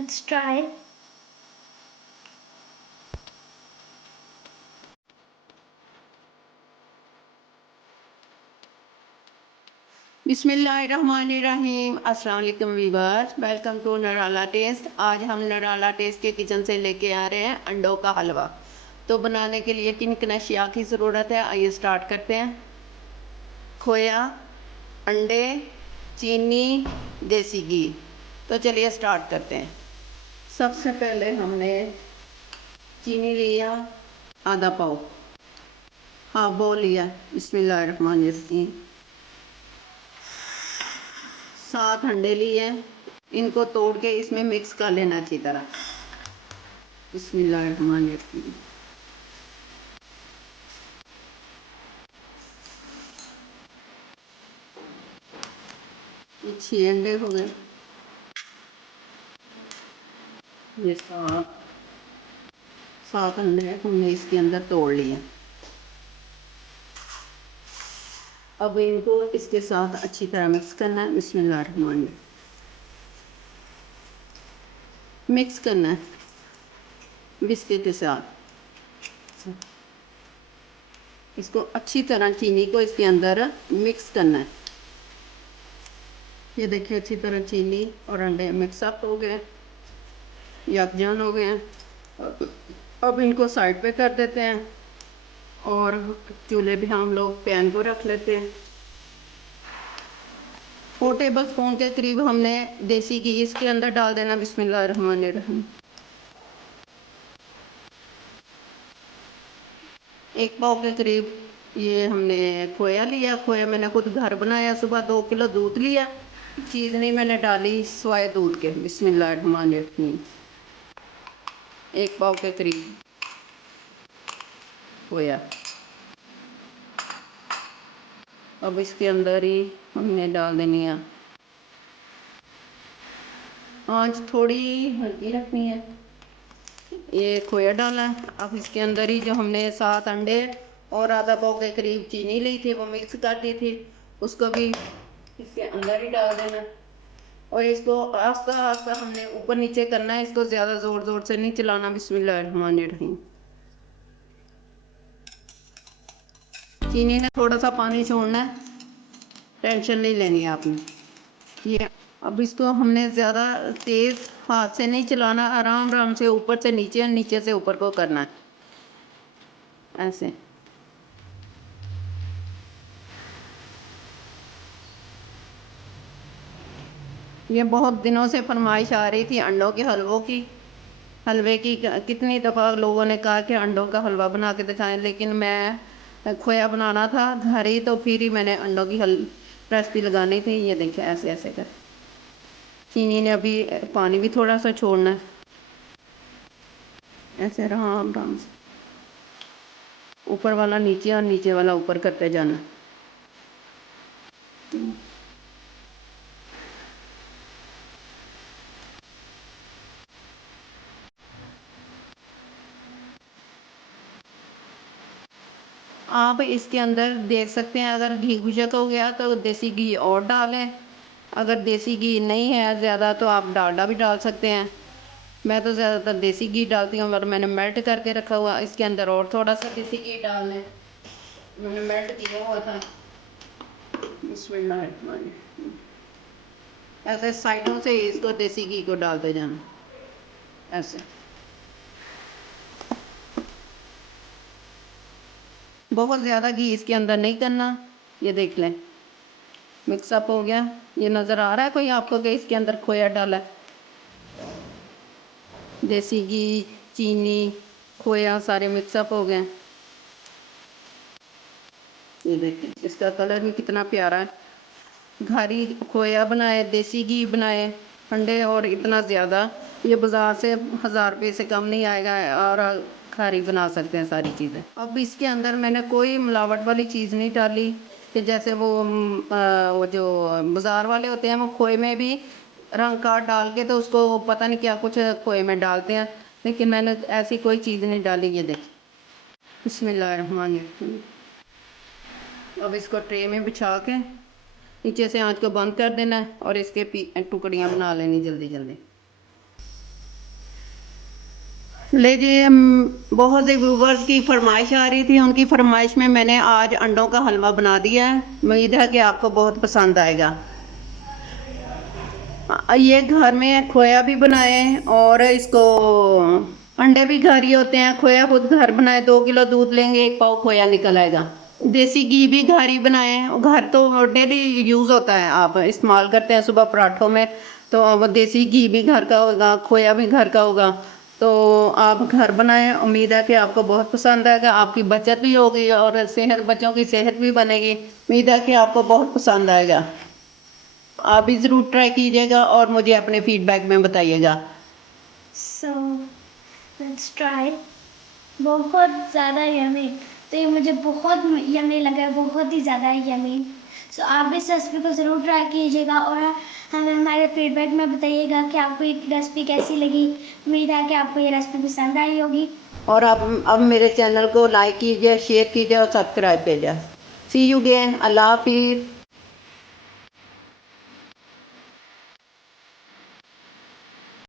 Let's try. बिस्मिल्लाहिर्रहमानिर्रहीम। अस्सलाम वालेकुम वीवर्स, वेलकम टू नराला टेस्ट। आज हम नराला टेस्ट के किचन से लेके आ रहे हैं अंडों का हलवा। तो बनाने के लिए किन किन अशिया की ज़रूरत है, आइए स्टार्ट करते हैं। खोया, अंडे, चीनी, देसी घी। तो चलिए स्टार्ट करते हैं। सबसे पहले हमने चीनी लिया आधा पाव, हाफ बाउल लिया। बिस्मिल्लाहिर्रहमानिर्रहीम। 7 अंडे लिए, इनको तोड़ के इसमें मिक्स कर लेना अच्छी तरह। बिस्मिल्लाहिर्रहमानिर्रहीम। ये 6 अंडे हो गए। ये 7 अंडे हमने इसके अंदर तोड़ लिए। अब इनको इसके साथ अच्छी तरह मिक्स करना है। बिस्मिल्लाहिर्रहमानिर्रहीम। मिक्स करना है बिस्किट के साथ। इसको अच्छी तरह चीनी को इसके अंदर मिक्स करना है। ये देखिए अच्छी तरह चीनी और अंडे मिक्सअप हो गए, यकजान हो गए हैं। अब इनको साइड पे कर देते हैं और चूल्हे पे हम लोग पैन को रख लेते हैं। 4 टेबल स्पून के करीब हमने देसी घी इसके अंदर डाल देना। बिस्मिल्लाहिर्रहमानिर्रहीम। 1 पाव के करीब ये हमने खोया लिया। खोया मैंने खुद घर बनाया। सुबह 2 किलो दूध लिया, चीज़ नहीं मैंने डाली सवाए दूध के। बिस्मिल्लाहिर्रहमानिर्रहीम। 1 पाव के करीब खोया। अब इसके अंदर ही हमने डाल देनी है। आंच थोड़ी हल्की रखनी है। ये खोया डाला है। अब इसके अंदर ही जो हमने 7 अंडे और आधा पाव के करीब चीनी ली थी, वो मिक्स कर दी थी, उसको भी इसके अंदर ही डाल देना। और इसको आस्ता आस्ता हमने ऊपर नीचे करना है। इसको ज़्यादा ज़ोर ज़ोर से नहीं चलाना। बिस्मिल्लाहिर्रहमानिर्रहीम। चीनी ने थोड़ा सा पानी छोड़ना है, टेंशन नहीं लेनी है आपने। ये अब इसको हमने ज़्यादा तेज़ हाथ से नहीं चलाना, आराम आराम से ऊपर से नीचे और नीचे से ऊपर को करना है, ऐसे। ये बहुत दिनों से फरमाइश आ रही थी अंडों के हलवे की। कितनी दफ़ा लोगों ने कहा कि अंडों का हलवा बना के दिखाएं, लेकिन मैं खोया बनाना था घर ही, तो फिर ही मैंने अंडों की रेसिपी लगानी थी। ये देखिए ऐसे ऐसे कर। चीनी ने अभी पानी भी थोड़ा सा छोड़ना है, ऐसे आराम आराम से ऊपर वाला नीचे और नीचे वाला ऊपर करते जाना। आप इसके अंदर देख सकते हैं, अगर घी खुशक हो गया तो देसी घी और डालें। अगर देसी घी नहीं है ज़्यादा तो आप डालडा भी डाल सकते हैं। मैं तो ज़्यादातर देसी घी डालती हूँ, और मैंने मेल्ट करके रखा हुआ इसके अंदर और थोड़ा सा देसी घी डाल लें, मैंने मेल्ट किया हुआ था। बिस्मिल्लाहिर्रहमानिर्रहीम। ऐसे साइडों से इसको देसी घी को डालते जाना, ऐसे। बहुत ज़्यादा घी इसके अंदर नहीं करना। ये देख लें मिक्सअप हो गया। ये नज़र आ रहा है कोई आपको कि इसके अंदर खोया डाला है? देसी घी, चीनी, खोया सारे मिक्सअप हो गए। ये देखिए इसका कलर भी कितना प्यारा है। घर ही खोया बनाए, देसी घी बनाए, अंडे, और इतना ज़्यादा ये बाज़ार से 1000 रुपये से कम नहीं आएगा, और घर ही बना सकते हैं सारी चीज़ें। अब इसके अंदर मैंने कोई मिलावट वाली चीज़ नहीं डाली कि जैसे वो जो बाज़ार वाले होते हैं वो खोए में भी रंग काट डाल के तो उसको पता नहीं क्या कुछ खोए में डालते हैं, लेकिन मैंने ऐसी कोई चीज़ नहीं डाली। ये देखिए बिस्मिल्लाहिर्रहमानिर्रहीम। अब इसको ट्रे में बिछा के नीचे से आंच को बंद कर देना है और इसके टुकड़ियाँ बना लेनी जल्दी जल्दी। ले जी बहुत से व्यूवर्स की फरमाइश आ रही थी, उनकी फरमाइश में मैंने आज अंडों का हलवा बना दिया है। उम्मीद है कि आपको बहुत पसंद आएगा। ये घर में खोया भी बनाए और इसको अंडे भी घर ही होते हैं। खोया खुद घर बनाए, 2 किलो दूध लेंगे, 1 पाव खोया निकल आएगा। देसी घी भी घर ही बनाए हैं, घर तो डेली यूज़ होता है, आप इस्तेमाल करते हैं सुबह पराठों में, तो वो देसी घी भी घर का होगा, खोया भी घर का होगा। तो आप घर बनाएं, उम्मीद है कि आपको बहुत पसंद आएगा, आपकी बचत भी होगी और सेहत, बच्चों की सेहत भी बनेगी। उम्मीद है कि आपको बहुत पसंद आएगा। आप भी ज़रूर ट्राई कीजिएगा और मुझे अपने फीडबैक में बताइएगा। So let's try. बहुत ज़्यादा यमी, तो ये मुझे बहुत यमी लगा है, बहुत ही ज़्यादा यमी। सो आप इस रेसिपी को ज़रूर ट्राई कीजिएगा और हमें हमारे फीडबैक में बताइएगा कि आपको ये रेसिपी कैसी लगी। उम्मीद है कि आपको ये रेसिपी पसंद आई होगी। और आप अब मेरे चैनल को लाइक कीजिए, शेयर कीजिए और सब्सक्राइब कीजिए। सी यू अगेन। अल्लाह हाफिज़।